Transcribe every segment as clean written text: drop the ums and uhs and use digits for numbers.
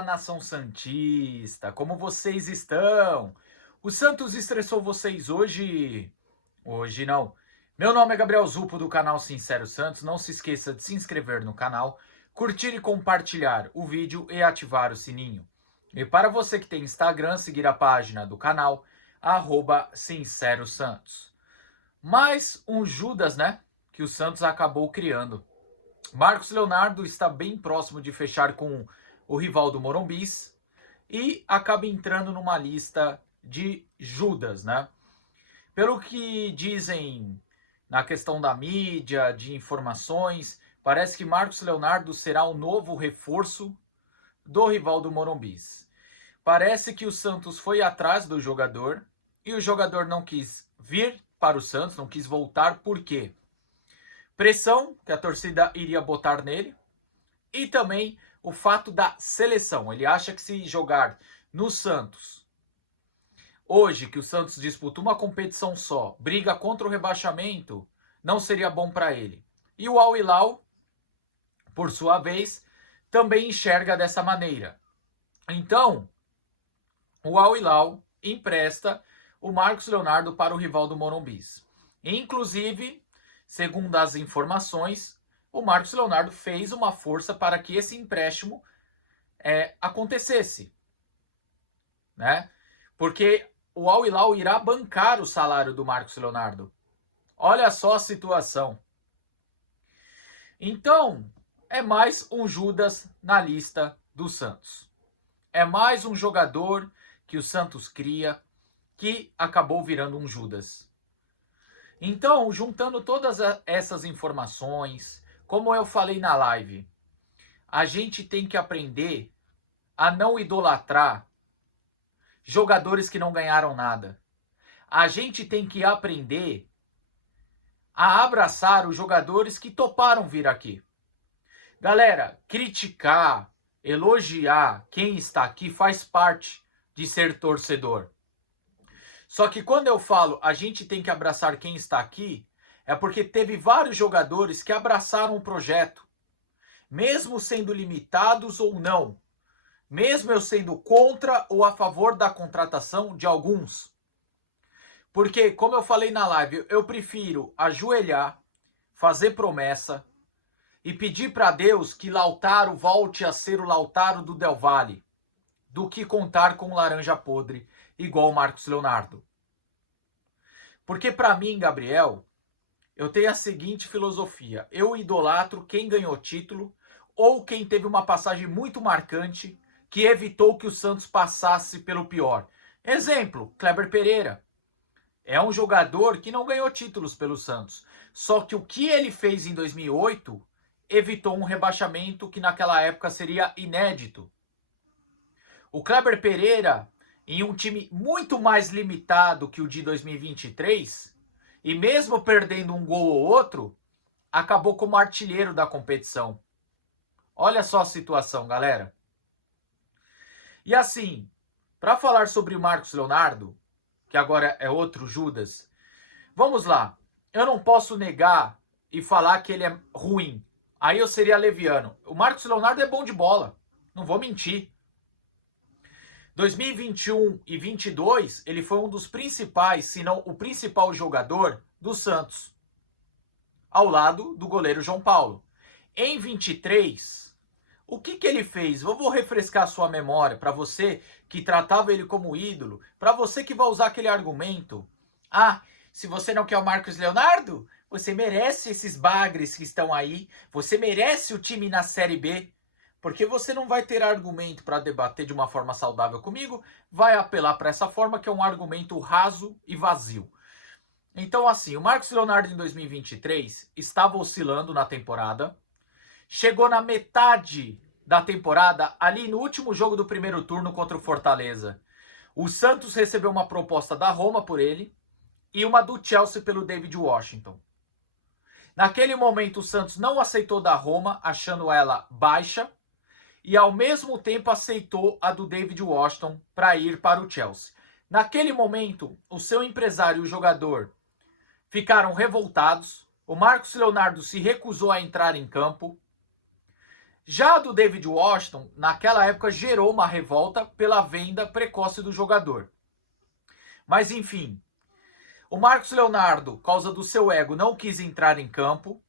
Fala, nação santista, como vocês estão? O Santos estressou vocês hoje? Hoje não. Meu nome é Gabriel Zupo do canal Sincero Santos. Não se esqueça de se inscrever no canal, curtir e compartilhar o vídeo e ativar o sininho. E para você que tem Instagram, seguir a página do canal, Sincero Santos. Mais um Judas, né? Que o Santos acabou criando. Marcos Leonardo está bem próximo de fechar com o rival do Morumbis e acaba entrando numa lista de Judas, né? Pelo que dizem na questão da mídia, de informações, parece que Marcos Leonardo será o novo reforço do rival do Morumbis. Parece que o Santos foi atrás do jogador e o jogador não quis vir para o Santos, não quis voltar, por quê? Pressão que a torcida iria botar nele e também o fato da seleção. Ele acha que se jogar no Santos, hoje que o Santos disputa uma competição só, briga contra o rebaixamento, não seria bom para ele. E o Al Hilal, por sua vez, também enxerga dessa maneira. Então, o Al Hilal empresta o Marcos Leonardo para o rival do Morumbis. Inclusive, segundo as informações, o Marcos Leonardo fez uma força para que esse empréstimo acontecesse, né? Porque o Al Hilal irá bancar o salário do Marcos Leonardo. Olha só a situação. Então, é mais um Judas na lista do Santos. É mais um jogador que o Santos cria que acabou virando um Judas. Então, juntando todas essas informações, como eu falei na live, a gente tem que aprender a não idolatrar jogadores que não ganharam nada. A gente tem que aprender a abraçar os jogadores que toparam vir aqui. Galera, criticar, elogiar quem está aqui faz parte de ser torcedor. Só que quando eu falo a gente tem que abraçar quem está aqui, é porque teve vários jogadores que abraçaram o projeto, mesmo sendo limitados ou não, mesmo eu sendo contra ou a favor da contratação de alguns. Porque, como eu falei na live, eu prefiro ajoelhar, fazer promessa e pedir para Deus que Lautaro volte a ser o Lautaro do Del Valle, do que contar com laranja podre igual o Marcos Leonardo. Porque para mim, Gabriel, eu tenho a seguinte filosofia: eu idolatro quem ganhou título ou quem teve uma passagem muito marcante que evitou que o Santos passasse pelo pior. Exemplo, Kleber Pereira. É um jogador que não ganhou títulos pelo Santos. Só que o que ele fez em 2008 evitou um rebaixamento que naquela época seria inédito. O Kleber Pereira, em um time muito mais limitado que o de 2023, e mesmo perdendo um gol ou outro, acabou como artilheiro da competição. Olha só a situação, galera. E assim, para falar sobre o Marcos Leonardo, que agora é outro Judas, vamos lá. Eu não posso negar e falar que ele é ruim. Aí eu seria leviano. O Marcos Leonardo é bom de bola. Não vou mentir. 2021 e 22, ele foi um dos principais, se não o principal jogador do Santos, ao lado do goleiro João Paulo. Em 23, o que ele fez? Eu vou refrescar sua memória para você que tratava ele como ídolo, para você que vai usar aquele argumento. Ah, se você não quer o Marcos Leonardo, você merece esses bagres que estão aí, você merece o time na Série B. Porque você não vai ter argumento para debater de uma forma saudável comigo, vai apelar para essa forma que é um argumento raso e vazio. Então assim, o Marcos Leonardo em 2023 estava oscilando na temporada, chegou na metade da temporada, ali no último jogo do primeiro turno contra o Fortaleza. O Santos recebeu uma proposta da Roma por ele e uma do Chelsea pelo David Washington. Naquele momento o Santos não aceitou da Roma, achando ela baixa, e ao mesmo tempo aceitou a do David Washington para ir para o Chelsea. Naquele momento, o seu empresário e o jogador ficaram revoltados. O Marcos Leonardo se recusou a entrar em campo. Já a do David Washington, naquela época, gerou uma revolta pela venda precoce do jogador. Mas enfim, o Marcos Leonardo, por causa do seu ego, não quis entrar em campo.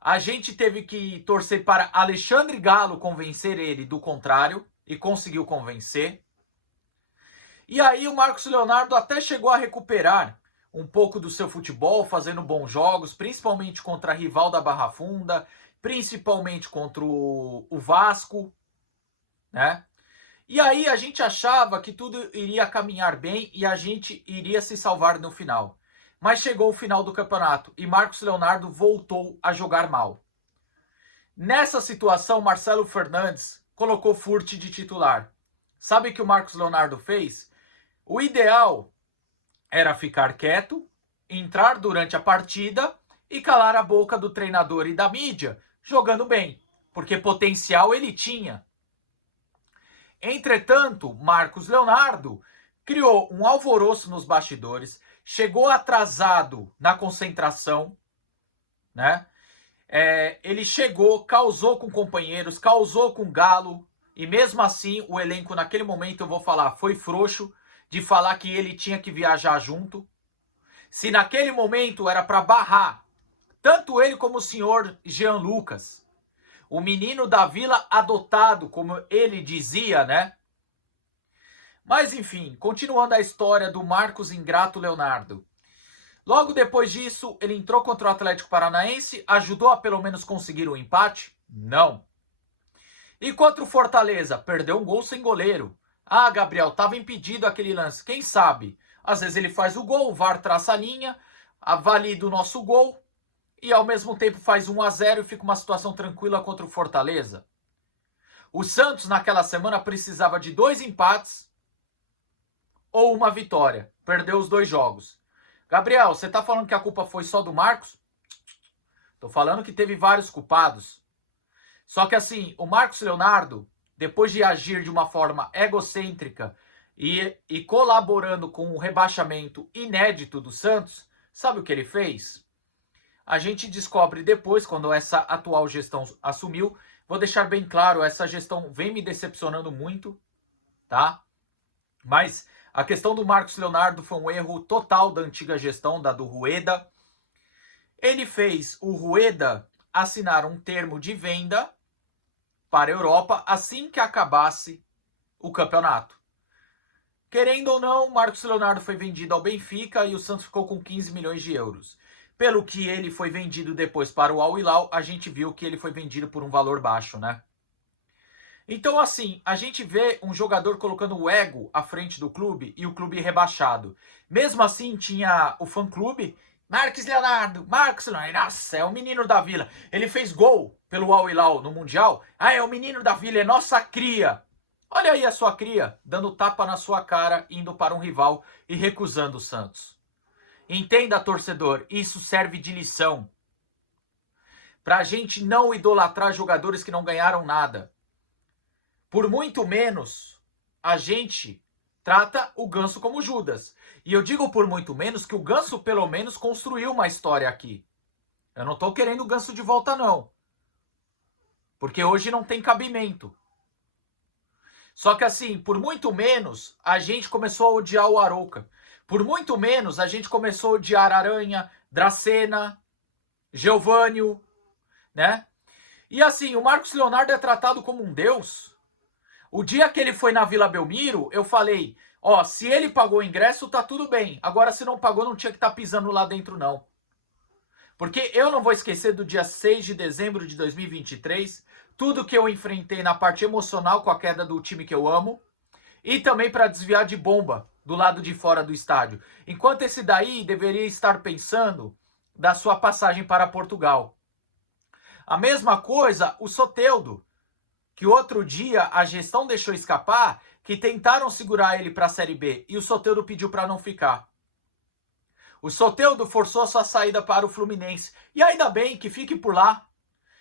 A gente teve que torcer para Alexandre Galo convencer ele do contrário, e conseguiu convencer. E aí o Marcos Leonardo até chegou a recuperar um pouco do seu futebol, fazendo bons jogos, principalmente contra a rival da Barra Funda, principalmente contra o Vasco, né? E aí a gente achava que tudo iria caminhar bem e a gente iria se salvar no final. Mas chegou o final do campeonato e Marcos Leonardo voltou a jogar mal. Nessa situação, Marcelo Fernandes colocou Furt de titular. Sabe o que o Marcos Leonardo fez? O ideal era ficar quieto, entrar durante a partida e calar a boca do treinador e da mídia, jogando bem, porque potencial ele tinha. Entretanto, Marcos Leonardo criou um alvoroço nos bastidores, chegou atrasado na concentração, né? Ele chegou, causou com companheiros, causou com Galo, e mesmo assim o elenco naquele momento, eu vou falar, foi frouxo de falar que ele tinha que viajar junto. Se naquele momento era para barrar, tanto ele como o senhor Jean Lucas, o menino da vila adotado, como ele dizia, né? Mas enfim, continuando a história do Marcos Ingrato Leonardo. Logo depois disso, ele entrou contra o Atlético Paranaense, ajudou a pelo menos conseguir um empate? Não. E contra o Fortaleza, perdeu um gol sem goleiro. Ah, Gabriel, estava impedido aquele lance. Quem sabe? Às vezes ele faz o gol, o VAR traça a linha, valida o nosso gol e ao mesmo tempo faz 1-0 e fica uma situação tranquila contra o Fortaleza. O Santos naquela semana precisava de 2 empates ou uma vitória. Perdeu os 2 jogos. Gabriel, você está falando que a culpa foi só do Marcos? Estou falando que teve vários culpados. Só que assim, o Marcos Leonardo, depois de agir de uma forma egocêntrica e colaborando com o rebaixamento inédito do Santos, sabe o que ele fez? A gente descobre depois, quando essa atual gestão assumiu. Vou deixar bem claro, essa gestão vem me decepcionando muito, tá? Mas a questão do Marcos Leonardo foi um erro total da antiga gestão, da do Rueda. Ele fez o Rueda assinar um termo de venda para a Europa assim que acabasse o campeonato. Querendo ou não, Marcos Leonardo foi vendido ao Benfica e o Santos ficou com 15 milhões de euros. Pelo que ele foi vendido depois para o Al Hilal, a gente viu que ele foi vendido por um valor baixo, né? Então, assim, a gente vê um jogador colocando o ego à frente do clube e o clube rebaixado. Mesmo assim, tinha o fã-clube, Marcos Leonardo, nossa, é o menino da vila. Ele fez gol pelo Al Hilal no Mundial. Ah, é o menino da vila, é nossa cria. Olha aí a sua cria, dando tapa na sua cara, indo para um rival e recusando o Santos. Entenda, torcedor, isso serve de lição. Pra gente não idolatrar jogadores que não ganharam nada. Por muito menos, a gente trata o Ganso como Judas. E eu digo por muito menos que o Ganso pelo menos construiu uma história aqui. Eu não tô querendo o Ganso de volta não. Porque hoje não tem cabimento. Só que assim, por muito menos, a gente começou a odiar o Arouca. Por muito menos, a gente começou a odiar Aranha, Dracena, Geovânio, né? E assim, o Marcos Leonardo é tratado como um deus. O dia que ele foi na Vila Belmiro, eu falei, ó, se ele pagou o ingresso, tá tudo bem. Agora, se não pagou, não tinha que estar pisando lá dentro, não. Porque eu não vou esquecer do dia 6 de dezembro de 2023, tudo que eu enfrentei na parte emocional com a queda do time que eu amo, e também para desviar de bomba do lado de fora do estádio. Enquanto esse daí deveria estar pensando da sua passagem para Portugal. A mesma coisa o Soteldo, que outro dia a gestão deixou escapar, que tentaram segurar ele para a Série B e o Soteldo pediu para não ficar. O Soteldo forçou sua saída para o Fluminense. E ainda bem que fique por lá.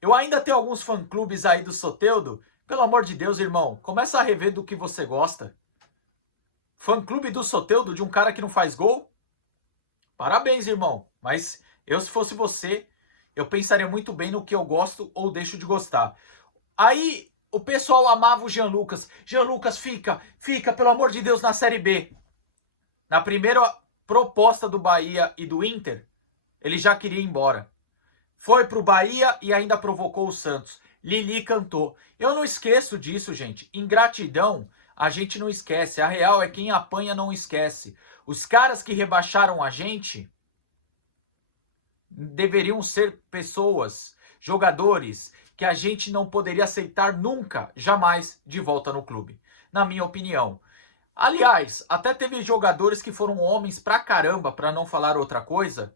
Eu ainda tenho alguns fã-clubes aí do Soteldo. Pelo amor de Deus, irmão, começa a rever do que você gosta. Fã-clube do Soteldo de um cara que não faz gol? Parabéns, irmão. Mas eu, se fosse você, eu pensaria muito bem no que eu gosto ou deixo de gostar. Aí o pessoal amava o Jean Lucas. Jean Lucas, fica, pelo amor de Deus, na Série B. Na primeira proposta do Bahia e do Inter, ele já queria ir embora. Foi pro Bahia e ainda provocou o Santos. Lili cantou. Eu não esqueço disso, gente. Ingratidão, a gente não esquece. A real é quem apanha não esquece. Os caras que rebaixaram a gente deveriam ser pessoas, jogadores, que a gente não poderia aceitar nunca, jamais, de volta no clube. Na minha opinião. Aliás, até teve jogadores que foram homens pra caramba, pra não falar outra coisa,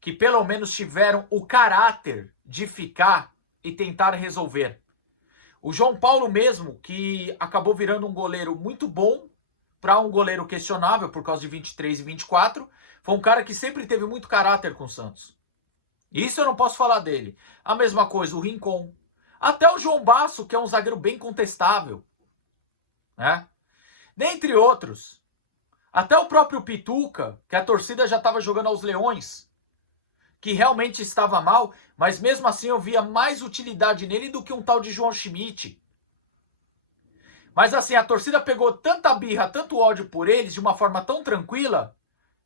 que pelo menos tiveram o caráter de ficar e tentar resolver. O João Paulo mesmo, que acabou virando um goleiro muito bom para um goleiro questionável por causa de 23 e 24, foi um cara que sempre teve muito caráter com o Santos. Isso eu não posso falar dele. A mesma coisa o Rincon. Até o João Basso, que é um zagueiro bem contestável, né? Dentre outros. Até o próprio Pituca, que a torcida já estava jogando aos leões, que realmente estava mal, mas mesmo assim eu via mais utilidade nele do que um tal de João Schmidt. Mas assim, a torcida pegou tanta birra, tanto ódio por eles de uma forma tão tranquila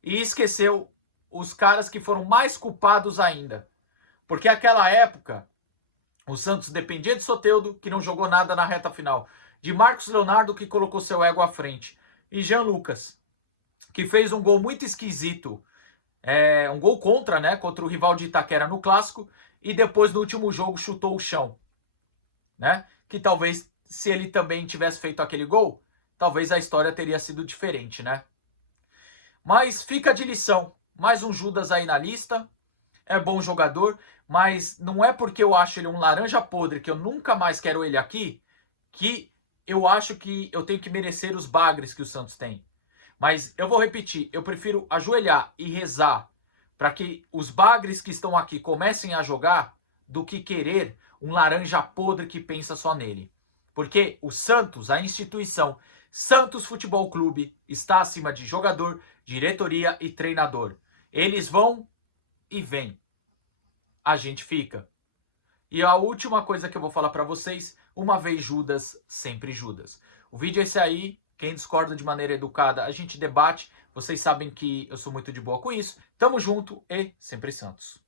e esqueceu os caras que foram mais culpados ainda. Porque naquela época, o Santos dependia de Soteldo, que não jogou nada na reta final, de Marcos Leonardo, que colocou seu ego à frente, e Jean Lucas, que fez um gol muito esquisito, um gol contra, né, contra o rival de Itaquera no Clássico, e depois no último jogo chutou o chão, né? Que talvez, se ele também tivesse feito aquele gol, talvez a história teria sido diferente, né? Mas fica de lição, mais um Judas aí na lista, é bom jogador, mas não é porque eu acho ele um laranja podre, que eu nunca mais quero ele aqui, que eu acho que eu tenho que merecer os bagres que o Santos tem. Mas eu vou repetir, eu prefiro ajoelhar e rezar para que os bagres que estão aqui comecem a jogar do que querer um laranja podre que pensa só nele. Porque o Santos, a instituição Santos Futebol Clube, está acima de jogador, diretoria e treinador. Eles vão e vêm. A gente fica. E a última coisa que eu vou falar para vocês, uma vez Judas, sempre Judas. O vídeo é esse aí. Quem discorda de maneira educada, a gente debate. Vocês sabem que eu sou muito de boa com isso. Tamo junto e sempre Santos.